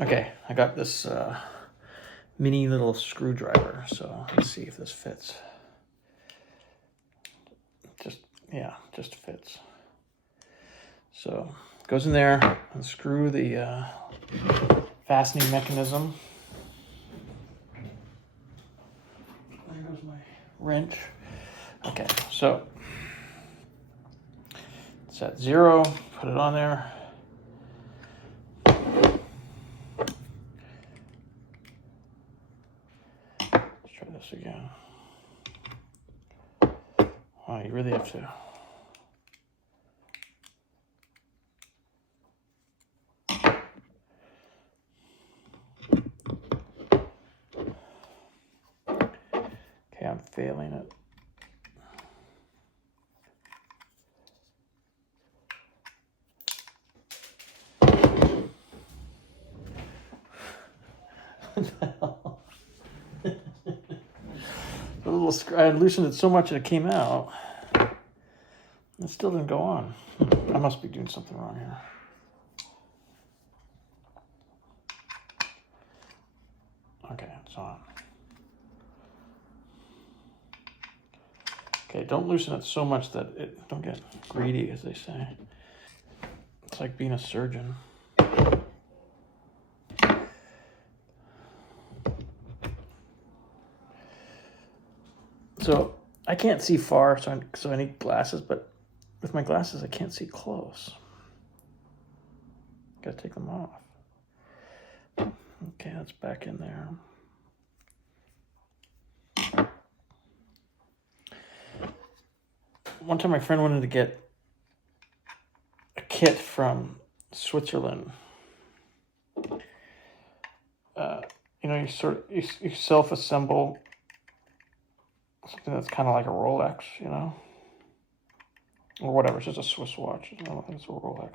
Okay, I got this mini little screwdriver, so let's see if this fits. Just fits. So goes in there, unscrew the fastening mechanism. There goes my wrench. Okay, so it's at 0, put it on there. Let's try this again. Wow, you really have to. Okay, I'm failing it. The little I loosened it so much that it came out. It still didn't go on. I must be doing something wrong here. Okay, it's on. Okay, don't loosen it so much that it don't get greedy, as they say. It's like being a surgeon. So I can't see far, so I need glasses, but with my glasses I can't see close. Gotta take them off. Okay, that's back in there. One time my friend wanted to get a kit from Switzerland. You know, you self-assemble something that's kind of like a Rolex, you know, or whatever. It's just a Swiss watch. I don't think it's a Rolex,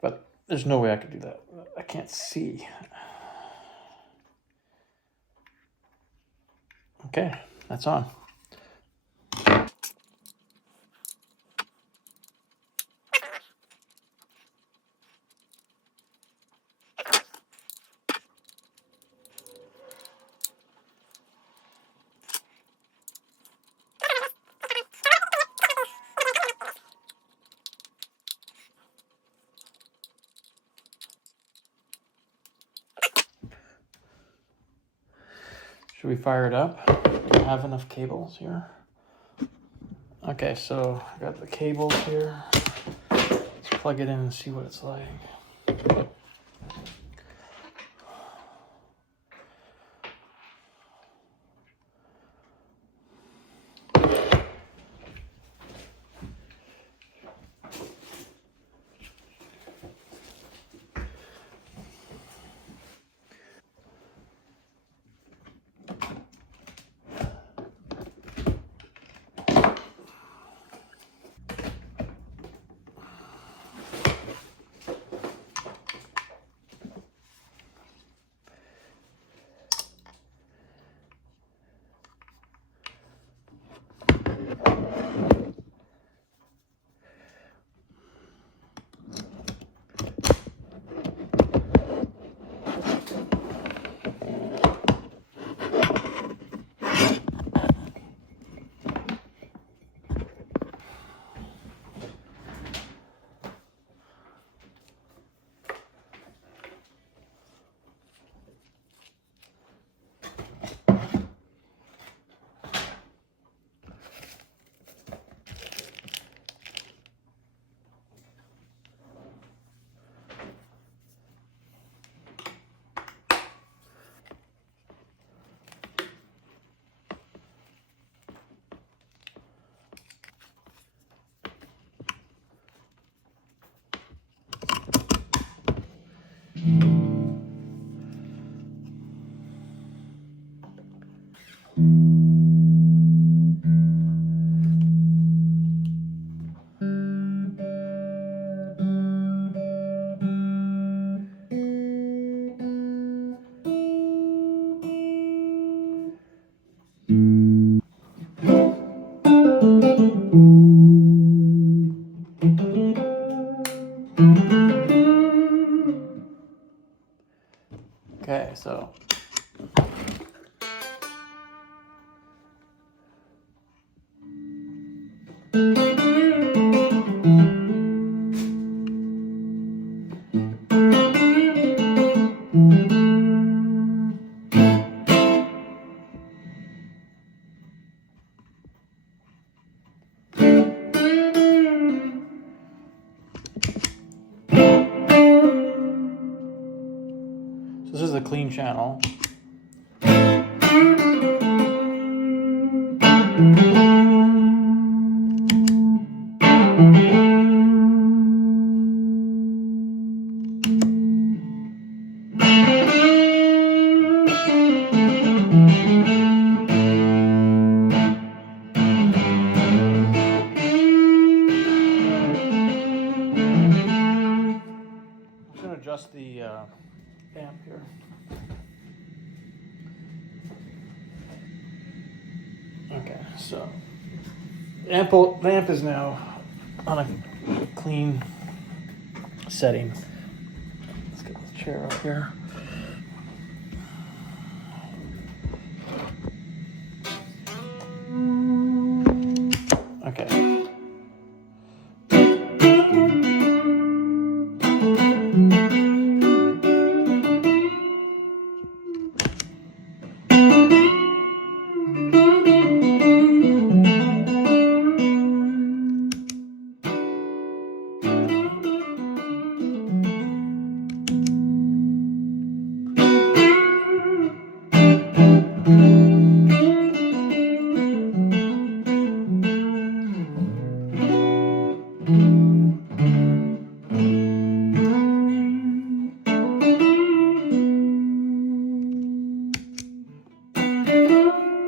but there's no way I could do that. I can't see. Okay, that's on. Should we fire it up? Do I have enough cables here? Okay, so I got the cables here. Let's plug it in and see what it's like. Okay, so this is the clean channel. I'm just going to adjust the amp here. Okay, so the amp is now on a clean setting. Let's get this chair up here. Okay.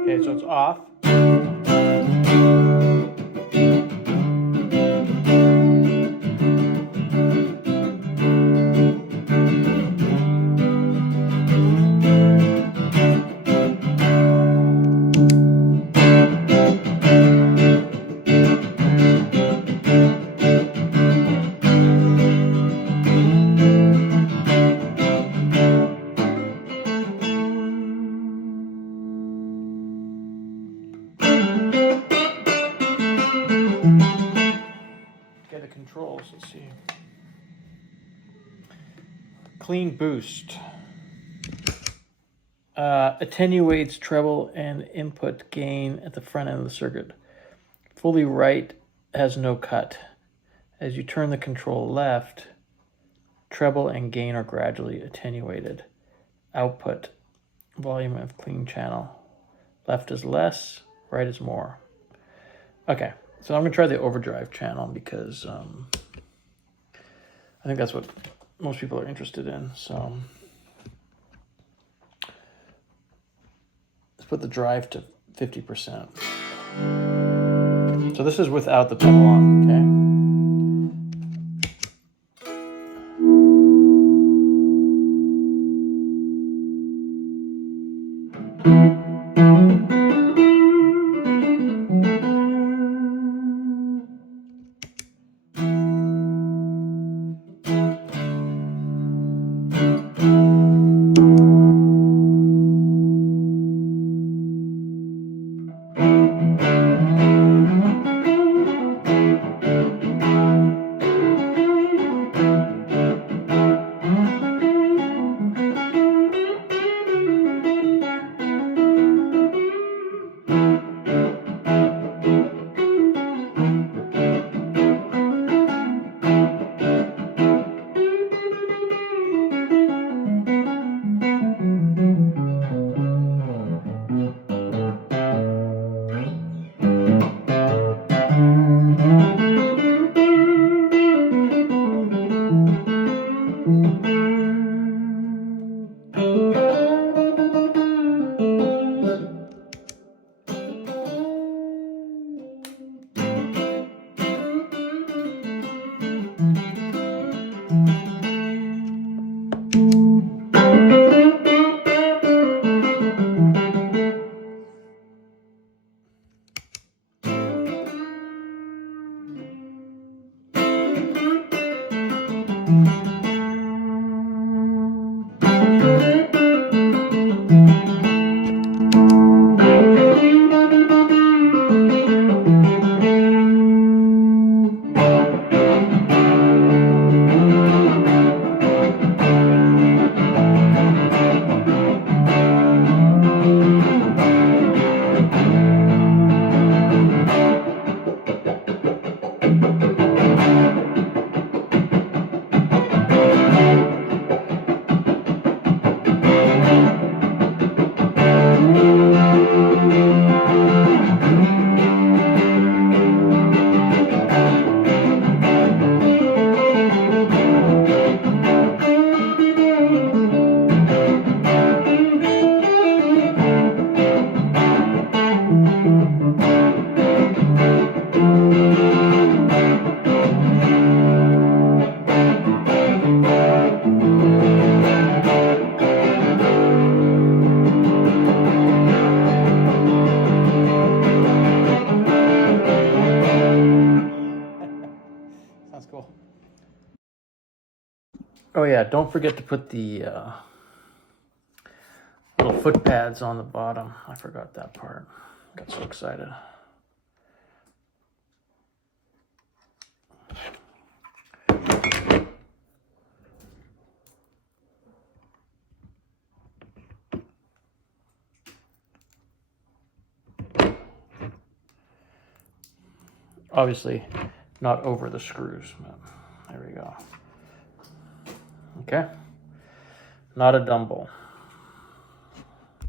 Okay, so it's off. Okay, the controls, let's see. Clean boost. Attenuates treble and input gain at the front end of the circuit. Fully right has no cut. As you turn the control left, treble and gain are gradually attenuated. Output, volume of clean channel. Left is less, right is more. Okay, so I'm gonna try the overdrive channel because I think that's what most people are interested in. So let's put the drive to 50%. So this is without the pedal on, okay? Oh yeah, don't forget to put the little foot pads on the bottom. I forgot that part. Got so excited. Obviously, not over the screws, but there we go. Okay, NotaDumble.